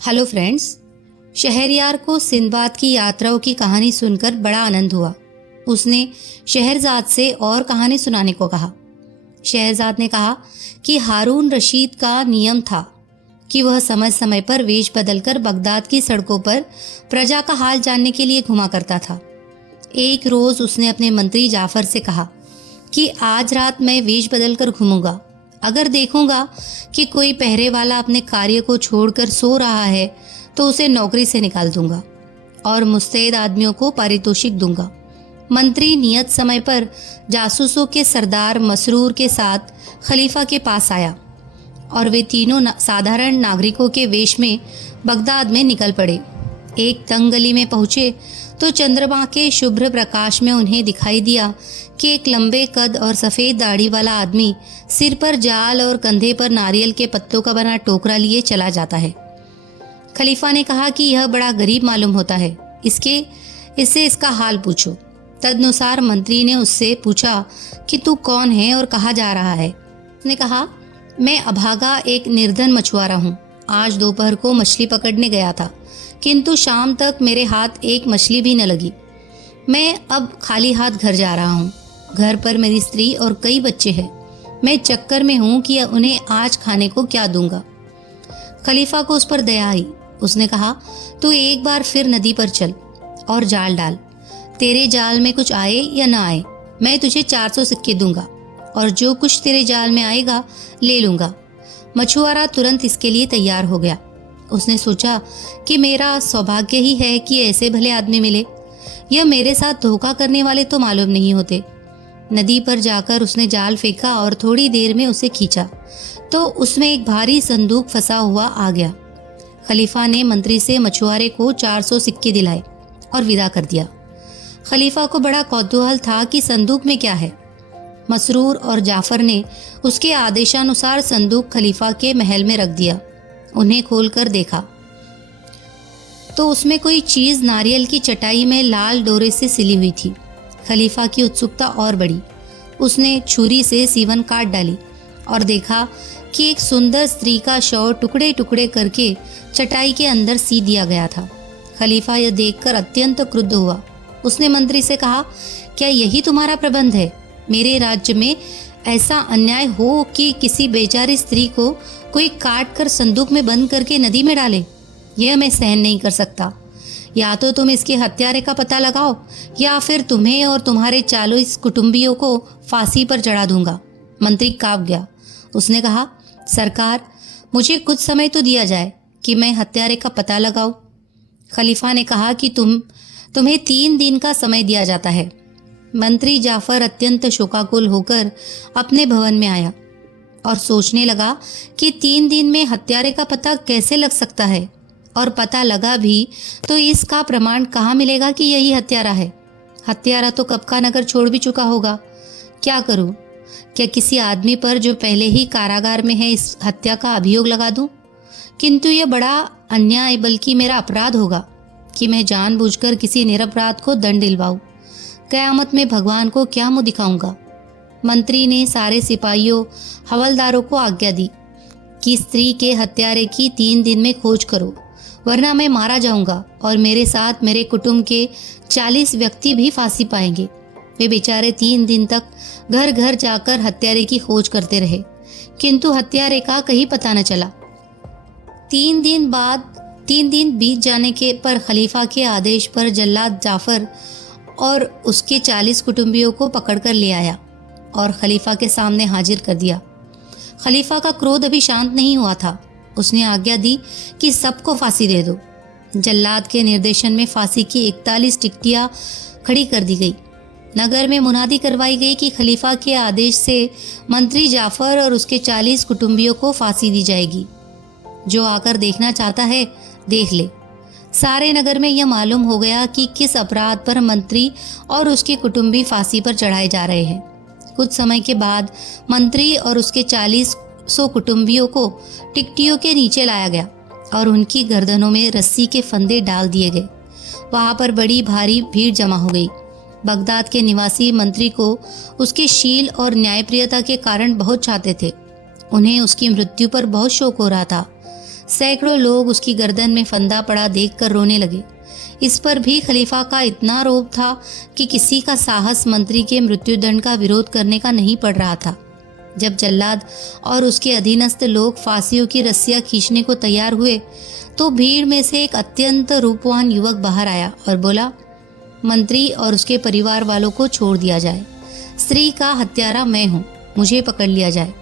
Hello friends. Shahryar को Sinbad की यात्राओं की कहानी सुनकर बड़ा आनंद हुआ। उसने शहरजाद से और कहानी सुनाने को कहा। शहरजाद ने कहा कि हारून रशीद का नियम था कि वह समय समय पर वेश बदलकर बगदाद की सड़कों पर प्रजा का हाल जानने के लिए घुमा करता था। एक रोज उसने अपने मंत्री जाफर से कहा कि आज रात मैं वेश बदलकर घूमूंगा। अगर देखूंगा कि कोई पहरे वाला अपने कार्य को छोड़कर सो रहा है तो उसे नौकरी से निकाल दूंगा और मुस्तैद आदमियों को पारितोषिक दूंगा। मंत्री नियत समय पर जासूसों के सरदार मसरूर के साथ खलीफा के पास आया और वे तीनों साधारण नागरिकों के वेश में बगदाद में निकल पड़े। एक तंग गली में पहुंचे तो चंद्रमा के शुभ्र प्रकाश में उन्हें दिखाई दिया कि एक लंबे कद और सफ़ेद दाढ़ी वाला आदमी सिर पर जाल और कंधे पर नारियल के पत्तों का बना टोकरा लिए चला जाता है। खलीफा ने कहा कि यह बड़ा गरीब मालूम होता है, इससे इसका हाल पूछो। तदनुसार मंत्री ने उससे पूछा कि तू कौन है और कहाँ जा रहा है। उसने कहा, मैं अभागा एक निर्धन मछुआरा हूँ। आज दोपहर को मछली पकड़ने गया था, किंतु शाम तक मेरे हाथ एक मछली भी न लगी। मैं अब खाली हाथ घर जा रहा हूँ। घर पर मेरी स्त्री और कई बच्चे हैं। मैं चक्कर में हूँ कि उन्हें आज खाने को क्या दूंगा। खलीफा को उस पर दया आई। उसने कहा, तू एक बार फिर नदी पर चल और जाल डाल। तेरे जाल में कुछ आए या ना आए, मैं तुझे 400 सिक्के दूंगा और जो कुछ तेरे जाल में आएगा ले लूंगा। मछुआरा तुरंत इसके लिए तैयार हो गया। उसने सोचा कि मेरा सौभाग्य ही है कि ऐसे भले आदमी मिले। यह मेरे साथ धोखा करने वाले तो मालूम नहीं होते। नदी पर जाकर उसने जाल फेंका और थोड़ी देर में उसे खींचा तो उसमें एक भारी संदूक फंसा हुआ आ गया। खलीफा ने मंत्री से मछुआरे को 400 सिक्के दिलाए और विदा कर दिया। खलीफा को बड़ा कौतूहल था कि संदूक में क्या है। मसरूर और जाफर ने उसके आदेशानुसार संदूक खलीफा के महल में रख दिया। उन्हें खोलकर देखा तो उसमें कोई चीज नारियल की चटाई में लाल डोरे से सिली हुई थी। खलीफा की उत्सुकता और बढ़ी। उसने छुरी से सीवन काट डाली और देखा कि एक सुंदर स्त्री का शव टुकड़े टुकड़े करके चटाई के अंदर सी दिया गया था। खलीफा यह देखकर अत्यंत क्रुद्ध हुआ। उसने मंत्री से कहा, क्या यही तुम्हारा प्रबंध है? मेरे राज्य में ऐसा अन्याय हो कि किसी बेचारी स्त्री को कोई काट कर संदूक में बंद करके नदी में डाले? यह मैं सहन नहीं कर सकता। या तो तुम इसके हत्यारे का पता लगाओ या फिर तुम्हें और तुम्हारे 40 कुटुंबियों को फांसी पर चढ़ा दूंगा। मंत्री कांप गया। उसने कहा, सरकार, मुझे कुछ समय तो दिया जाए कि मैं हत्यारे का पता लगाऊं। खलीफा ने कहा कि तुम्हें 3 दिन का समय दिया जाता है। मंत्री जाफर अत्यंत शोकाकुल होकर अपने भवन में आया और सोचने लगा कि 3 दिन में हत्यारे का पता कैसे लग सकता है, और पता लगा भी तो इसका प्रमाण कहाँ मिलेगा कि यही हत्यारा है। हत्यारा तो कब का नगर छोड़ भी चुका होगा। क्या करूं? क्या किसी आदमी पर जो पहले ही कारागार में है इस हत्या का अभियोग लगा दूं? किंतु यह बड़ा अन्याय बल्कि मेरा अपराध होगा कि मैं जानबूझकर किसी निरपराध को दंड दिलवाऊं। कयामत में भगवान को क्या मुंह दिखाऊंगा। मंत्री ने सारे सिपाहियों हवलदारों को आज्ञा दी कि स्त्री के हत्यारे की 3 दिन में खोज करो, वरना मैं मारा जाऊंगा और मेरे साथ मेरे कुटुंब के 40 व्यक्ति भी फांसी पाएंगे। वे बेचारे 3 दिन तक घर घर जाकर हत्यारे की खोज करते रहे, किंतु हत्यारे का कहीं पता न चला। 3 दिन बीत जाने के पर खलीफा के आदेश पर जल्लाद जाफर और उसके 40 कुटुंबियों को पकड़कर ले आया और खलीफा के सामने हाजिर कर दिया। खलीफा का क्रोध अभी शांत नहीं हुआ था। उसने आज्ञा दी कि सबको फांसी दे दो। जल्लाद के निर्देशन में फांसी की 41 टिकटियां खड़ी कर दी गई। नगर में मुनादी करवाई गई कि खलीफा के आदेश से मंत्री जाफर और उसके 40 कुटुंबियों को फांसी दी जाएगी। जो आकर देखना चाहता है देख ले। सारे नगर में यह मालूम हो गया कि किस अपराध पर मंत्री और उसके कुटुंबी फांसी पर चढ़ाए जा रहे हैं। कुछ समय के बाद मंत्री और उसके 40 कुटुंबियों को टिकटियों के नीचे लाया गया और उनकी गर्दनों में रस्सी के फंदे डाल दिए गए। वहां पर बड़ी भारी भीड़ जमा हो गई। बगदाद के निवासी मंत्री को उसके शील और न्यायप्रियता के कारण बहुत चाहते थे। उन्हें उसकी मृत्यु पर बहुत शोक हो रहा था। सैकड़ों लोग उसकी गर्दन में फंदा पड़ा देखकर रोने लगे। इस पर भी खलीफा का इतना रोब था कि किसी का साहस मंत्री के मृत्युदंड का विरोध करने का नहीं पड़ रहा था। जब जल्लाद और उसके अधीनस्थ लोग फांसियों की रस्सियां खींचने को तैयार हुए तो भीड़ में से एक अत्यंत रूपवान युवक बाहर आया और बोला, मंत्री और उसके परिवार वालों को छोड़ दिया जाए। स्त्री का हत्यारा मैं हूँ, मुझे पकड़ लिया जाए।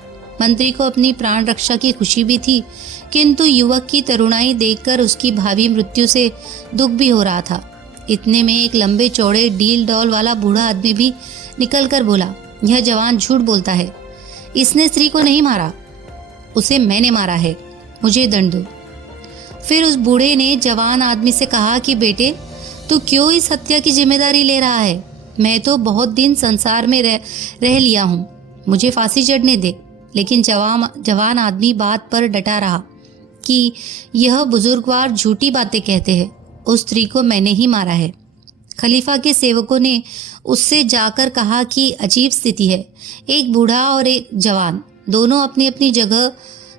मंत्री को अपनी प्राण रक्षा की खुशी भी थी, किंतु युवक की तरुणाई देखकर उसकी भावी मृत्यु से दुख भी हो रहा था। इतने में एक लंबे चौड़े डील डॉल वाला बूढ़ा आदमी भी निकलकर बोला, यह जवान झूठ बोलता है, इसने स्त्री को नहीं मारा, उसे मैंने मारा है, मुझे दंड दो। फिर उस बूढ़े ने जवान आदमी से कहा कि बेटे, तू क्यों इस हत्या की जिम्मेदारी ले रहा है? मैं तो बहुत दिन संसार में रह लिया हूँ, मुझे फांसी चढ़ने दे। लेकिन जवान आदमी बात पर डटा रहा कि यह बुजुर्गवार झूठी बातें कहते हैं, उस स्त्री को मैंने ही मारा है। खलीफा के सेवकों ने उससे जाकर कहा कि अजीब स्थिति है, एक बूढ़ा और एक जवान दोनों अपनी अपनी जगह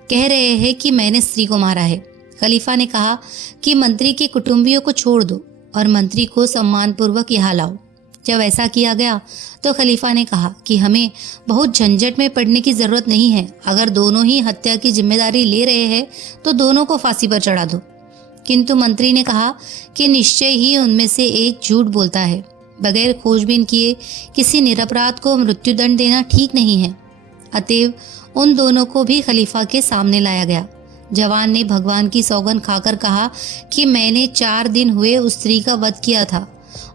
कह रहे हैं कि मैंने स्त्री को मारा है। खलीफा ने कहा कि मंत्री के कुटुंबियों को छोड़ दो और मंत्री को सम्मानपूर्वक यहाँ लाओ। जब ऐसा किया गया तो खलीफा ने कहा कि हमें बहुत झंझट में पड़ने की जरूरत नहीं है, अगर दोनों ही हत्या की जिम्मेदारी ले रहे हैं तो दोनों को फांसी पर चढ़ा दो। किंतु मंत्री ने कहा कि निश्चय ही उनमें से एक झूठ बोलता है, बगैर खोजबीन किए किसी निरपराध को मृत्युदंड देना ठीक नहीं है। अतएव उन दोनों को भी खलीफा के सामने लाया गया। जवान ने भगवान की सौगंध खाकर कहा कि मैंने 4 दिन हुए उस स्त्री का वध किया था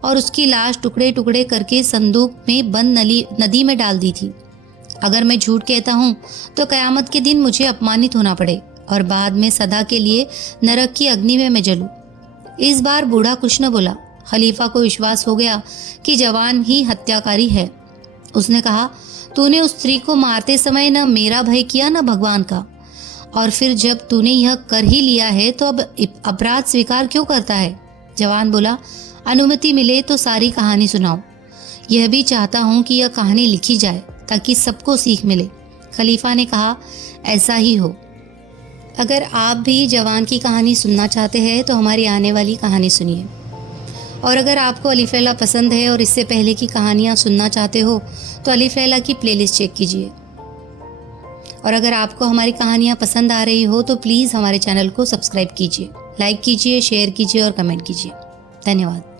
और उसकी लाश टुकड़े टुकड़े करके संदूक में बंद नदी में डाल दी थी। अगर मैं झूठ कहता हूँ तो कयामत के दिन मुझे अपमानित होना पड़े और बाद में सदा के लिए नरक की अग्नि में मैं जलूं। इस बार बूढ़ा कुछ न बोला। खलीफा को विश्वास हो गया कि जवान ही हत्याकारी है। उसने कहा, तूने उस स्त्री को मारते समय न मेरा भय किया न भगवान का, और फिर जब तूने यह कर ही लिया है तो अब अपराध स्वीकार क्यों करता है? जवान बोला, अनुमति मिले तो सारी कहानी सुनाओ। यह भी चाहता हूँ कि यह कहानी लिखी जाए ताकि सबको सीख मिले। खलीफा ने कहा, ऐसा ही हो। अगर आप भी जवान की कहानी सुनना चाहते हैं तो हमारी आने वाली कहानी सुनिए। और अगर आपको अलिफ लैला पसंद है और इससे पहले की कहानियाँ सुनना चाहते हो तो अलिफ लैला की प्लेलिस्ट चेक कीजिए। और अगर आपको हमारी कहानियाँ पसंद आ रही हो तो प्लीज़ हमारे चैनल को सब्सक्राइब कीजिए, लाइक कीजिए, शेयर कीजिए और कमेंट कीजिए। धन्यवाद।